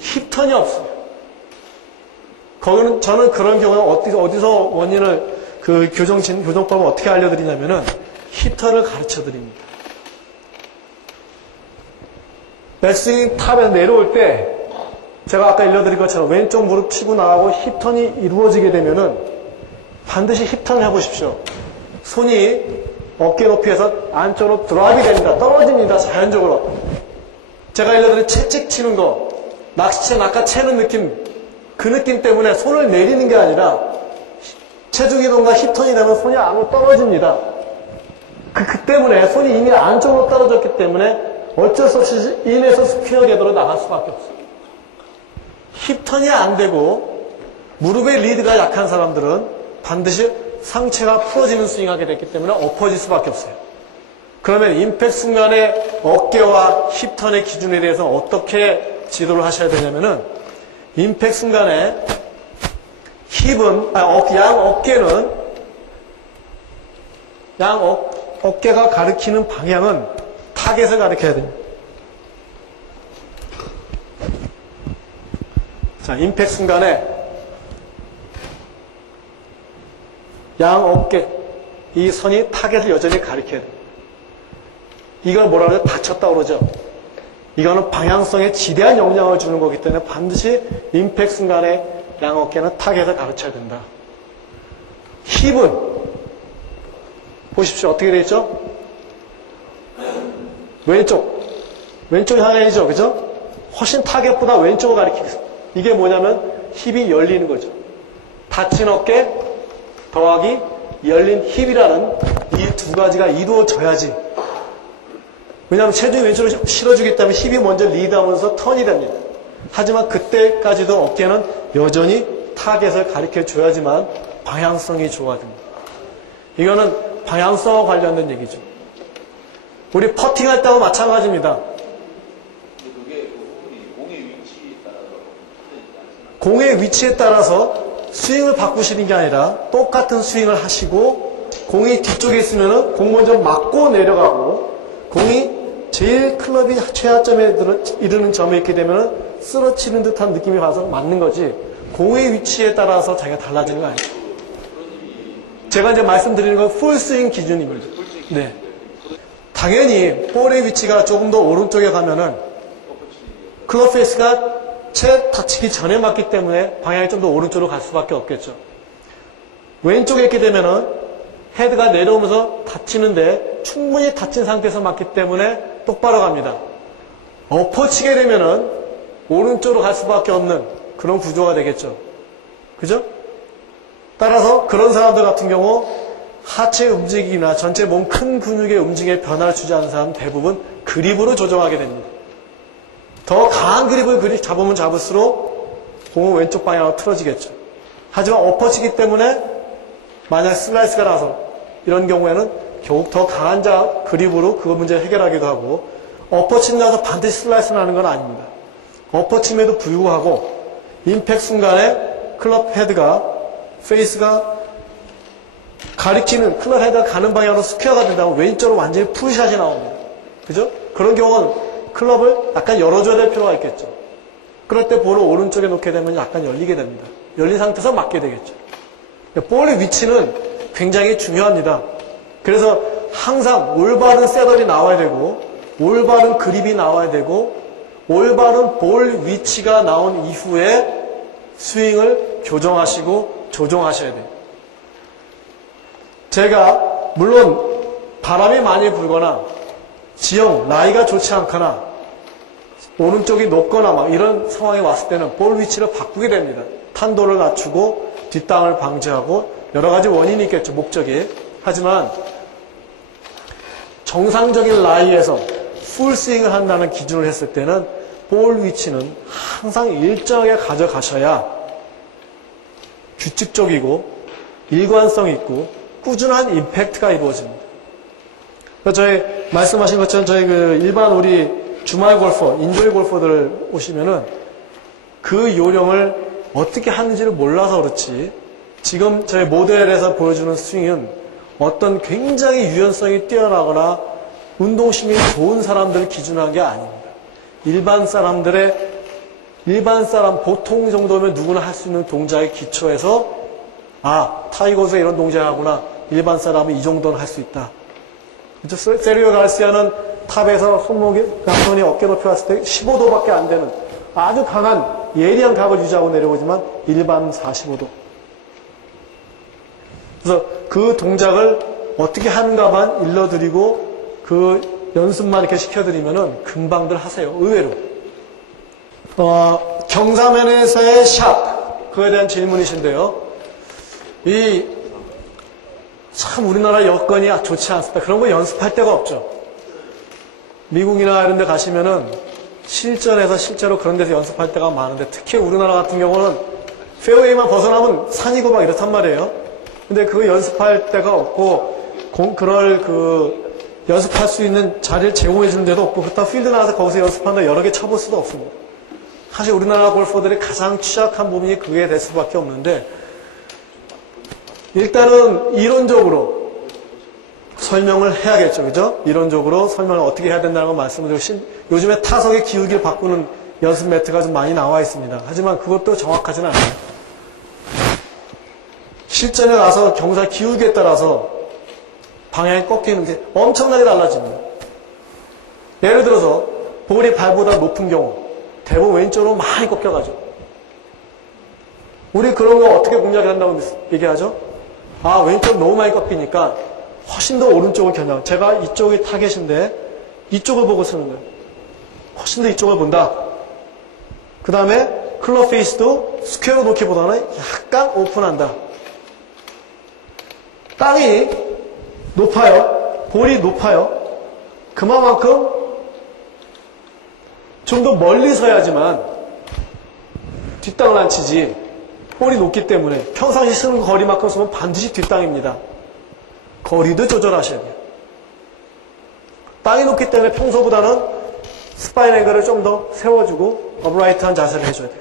힙턴이 없어요. 거기는, 저는 그런 경우에 어디서 원인을, 교정법을 어떻게 알려드리냐면은, 힙턴을 가르쳐 드립니다. 백스윙 탑에 내려올 때, 제가 아까 알려드린 것처럼 왼쪽 무릎 치고 나가고 힙턴이 이루어지게 되면은, 반드시 힙턴을 해보십시오. 손이 어깨 높이에서 안쪽으로 드랍이 됩니다. 떨어집니다. 자연적으로. 제가 알려드린 채찍 치는 거, 낚시채 낚아채는 느낌, 그 느낌 때문에 손을 내리는 게 아니라 체중이동과 힙턴이 되면 손이 안으로 떨어집니다. 그 때문에 손이 이미 안쪽으로 떨어졌기 때문에 어쩔 수 없이 인에서 스피어 궤도로 나갈 수밖에 없어요. 힙턴이 안 되고 무릎의 리드가 약한 사람들은 반드시 상체가 풀어지는 스윙하게 됐기 때문에 엎어질 수밖에 없어요. 그러면 임팩트 순간에 어깨와 힙턴의 기준에 대해서 어떻게 지도를 하셔야 되냐면은, 임팩트 순간에 어깨가 가리키는 방향은 타겟을 가리켜야 됩니다. 자, 임팩트 순간에 양 어깨, 이 선이 타겟을 여전히 가리켜야 됩니다. 이걸 뭐라 그래요? 받쳤다고 그러죠. 이거는 방향성에 지대한 영향을 주는 거기 때문에 반드시 임팩트 순간에 양 어깨는 타겟을 가르쳐야 된다. 힙은 보십시오. 어떻게 되어 있죠? 왼쪽 향해이죠. 그죠? 훨씬 타겟보다 왼쪽을 가리키고 있습니다. 이게 뭐냐면 힙이 열리는 거죠. 닫힌 어깨 더하기 열린 힙이라는 이 두 가지가 이루어져야지. 왜냐하면 체중이 왼쪽으로 실어주기 때문에 힙이 먼저 리드하면서 턴이 됩니다. 하지만 그때까지도 어깨는 여전히 타겟을 가리켜줘야지만 방향성이 좋아집니다. 이거는 방향성과 관련된 얘기죠. 우리 퍼팅할 때와 마찬가지입니다. 공의 위치에 따라서 스윙을 바꾸시는 게 아니라 똑같은 스윙을 하시고, 공이 뒤쪽에 있으면 공 먼저 맞고 내려가고, 공이 제일 클럽이 최하점에 이르는 점에 있게 되면 쓰러치는 듯한 느낌이 와서 맞는 거지, 공의 위치에 따라서 자기가 달라지는 거 아니에요. 제가 이제 말씀드리는 건 풀스윙 기준입니다. 네. 당연히 볼의 위치가 조금 더 오른쪽에 가면은 클럽 페이스가 채 다치기 전에 맞기 때문에 방향이 좀 더 오른쪽으로 갈 수밖에 없겠죠. 왼쪽에 있게 되면은 헤드가 내려오면서 다치는데 충분히 다친 상태에서 맞기 때문에 똑바로 갑니다. 엎어치게 되면은 오른쪽으로 갈 수밖에 없는 그런 구조가 되겠죠. 그죠? 따라서 그런 사람들 같은 경우 하체 움직임이나 전체 몸 큰 근육의 움직임에 변화를 주지 않는 사람은 대부분 그립으로 조정하게 됩니다. 더 강한 그립을 잡으면 잡을수록 공은 왼쪽 방향으로 틀어지겠죠. 하지만 엎어치기 때문에 만약 슬라이스가 나서 이런 경우에는 결국 더 강한 그립으로 그 문제를 해결하기도 하고, 엎어치고 나서 반드시 슬라이스 나는 건 아닙니다. 엎어침에도 불구하고 임팩트 순간에 클럽 헤드가 페이스가 가리키는 클럽 헤드가 가는 방향으로 스퀘어가 된다면 왼쪽으로 완전히 풀샷이 나옵니다. 그죠? 그런 경우는 클럽을 약간 열어줘야 될 필요가 있겠죠. 그럴 때 볼을 오른쪽에 놓게 되면 약간 열리게 됩니다. 열린 상태에서 맞게 되겠죠. 볼의 위치는 굉장히 중요합니다. 그래서 항상 올바른 셋업이 나와야 되고, 올바른 그립이 나와야 되고, 올바른 볼 위치가 나온 이후에 스윙을 교정하시고 조정하셔야 돼요. 제가 물론 바람이 많이 불거나 지형, 나이가 좋지 않거나 오른쪽이 높거나 막 이런 상황이 왔을 때는 볼 위치를 바꾸게 됩니다. 탄도를 낮추고 뒷땅을 방지하고 여러 가지 원인이 있겠죠, 목적이. 하지만 정상적인 라이에서 풀스윙을 한다는 기준을 했을 때는 볼 위치는 항상 일정하게 가져가셔야 규칙적이고 일관성 있고 꾸준한 임팩트가 이루어집니다. 저희 말씀하신 것처럼 저희 일반 우리 주말 골퍼, 인조이 골퍼들 오시면은 그 요령을 어떻게 하는지를 몰라서 그렇지 지금 저희 모델에서 보여주는 스윙은 어떤 굉장히 유연성이 뛰어나거나 운동심이 좋은 사람들을 기준으로 한 게 아닙니다. 일반 사람, 보통 정도면 누구나 할 수 있는 동작의 기초에서 타이거즈가 이런 동작을 하구나. 일반 사람은 이 정도는 할 수 있다. 그렇죠? 세리오 가르시아는 탑에서 양손이 어깨 높이 왔을 때 15도밖에 안 되는 아주 강한 예리한 각을 유지하고 내려오지만 일반 45도. 그래서 그 동작을 어떻게 하는가만 일러드리고 그 연습만 이렇게 시켜드리면은 금방들 하세요. 의외로. 경사면에서의 샷. 그거에 대한 질문이신데요. 참 우리나라 여건이 좋지 않습니다. 그런 거 연습할 데가 없죠. 미국이나 이런 데 가시면은 실전에서 실제로 그런 데서 연습할 때가 많은데 특히 우리나라 같은 경우는 페어웨이만 벗어나면 산이고 막 이렇단 말이에요. 근데 그거 연습할 데가 없고 연습할 수 있는 자리를 제공해 주는 데도 없고 그렇다고 필드 나가서 거기서 연습한다 여러 개 쳐볼 수도 없습니다. 사실 우리나라 골퍼들이 가장 취약한 부분이 그게 될 수밖에 없는데 일단은 이론적으로 설명을 해야겠죠. 그죠? 이론적으로 설명을 어떻게 해야 된다는 걸 말씀을 드리고 요즘에 타석의 기울기를 바꾸는 연습 매트가 좀 많이 나와 있습니다. 하지만 그것도 정확하지는 않아요. 실전에 가서 경사 기울기에 따라서 방향이 꺾이는 게 엄청나게 달라집니다. 예를 들어서 볼이 발보다 높은 경우 대부분 왼쪽으로 많이 꺾여가죠. 우리 그런 거 어떻게 공략해야 한다고 얘기하죠? 왼쪽 너무 많이 꺾이니까 훨씬 더 오른쪽을 겨냥. 제가 이쪽이 타겟인데 이쪽을 보고 쓰는 거예요. 훨씬 더 이쪽을 본다. 그 다음에 클럽 페이스도 스퀘어 놓기보다는 약간 오픈한다. 땅이 높아요. 볼이 높아요. 그만큼 좀 더 멀리 서야지만 뒷땅을 안 치지. 볼이 높기 때문에 평상시 쓰는 거리만큼 쓰면 반드시 뒷땅입니다. 거리도 조절하셔야 돼요. 땅이 높기 때문에 평소보다는 스파인 앵글을 좀 더 세워주고 어브라이트한 자세를 해줘야 돼요.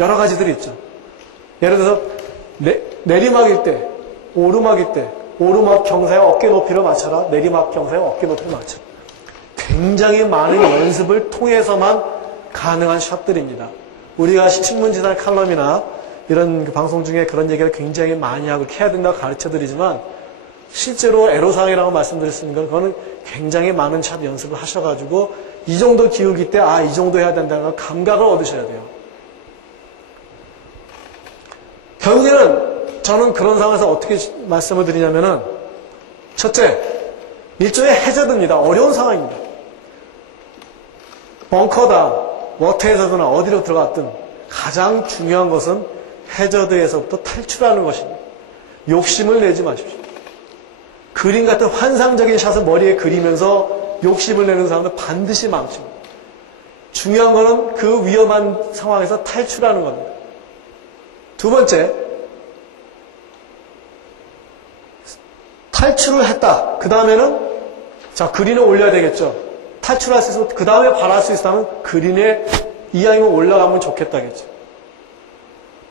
여러 가지들이 있죠. 예를 들어서 내리막일 때, 오르막일 때 오르막 경사의 어깨 높이를 맞춰라. 내리막 경사의 어깨 높이를 맞춰라. 굉장히 많은 연습을 통해서만 가능한 샷들입니다. 우리가 신문지나 칼럼이나 이런 방송 중에 그런 얘기를 굉장히 많이 하고 이렇게 해야 된다고 가르쳐드리지만 실제로 애로사항이라고 말씀드렸으니까 그거는 굉장히 많은 샷 연습을 하셔가지고 이 정도 기울기 때 이 정도 해야 된다는 감각을 얻으셔야 돼요. 결국에는 저는 그런 상황에서 어떻게 말씀을 드리냐면은 첫째, 일종의 해저드입니다. 어려운 상황입니다. 벙커다, 워터에서든 어디로 들어갔든 가장 중요한 것은 해저드에서부터 탈출하는 것입니다. 욕심을 내지 마십시오. 그림 같은 환상적인 샷을 머리에 그리면서 욕심을 내는 사람들 반드시 망칩니다. 중요한 것은 그 위험한 상황에서 탈출하는 겁니다. 두 번째, 탈출을 했다. 그 다음에는 그린을 올려야 되겠죠. 탈출할 수 있으면 그 다음에 바랄 수 있다면 그린에 이왕이면 올라가면 좋겠다겠죠.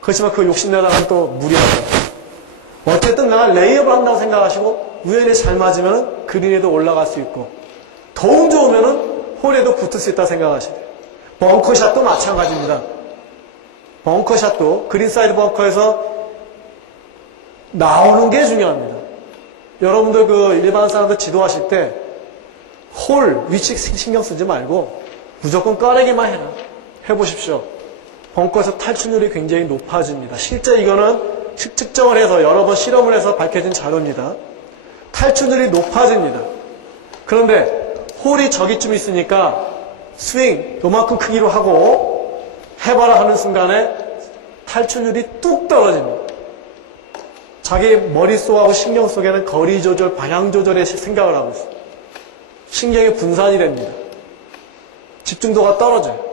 그렇지만 그 욕심내다가는 또 무리하죠. 어쨌든 내가 레이업을 한다고 생각하시고 우연히 잘 맞으면 그린에도 올라갈 수 있고 더운 좋으면 홀에도 붙을 수 있다 생각하셔야 돼요. 벙커샷도 마찬가지입니다. 벙커샷도 그린 사이드 벙커에서 나오는 게 중요합니다. 여러분들 일반 사람들 지도하실 때 홀 위치 신경 쓰지 말고 무조건 꺼내기만 해보십시오. 벙커에서 탈출률이 굉장히 높아집니다. 실제 이거는 측정을 해서 여러 번 실험을 해서 밝혀진 자료입니다. 탈출률이 높아집니다. 그런데 홀이 저기쯤 있으니까 스윙 요만큼 크기로 하고 해봐라 하는 순간에 탈출률이 뚝 떨어집니다. 자기 머릿속하고 신경 속에는 거리 조절, 방향 조절에 생각을 하고 있어요. 신경이 분산이 됩니다. 집중도가 떨어져요.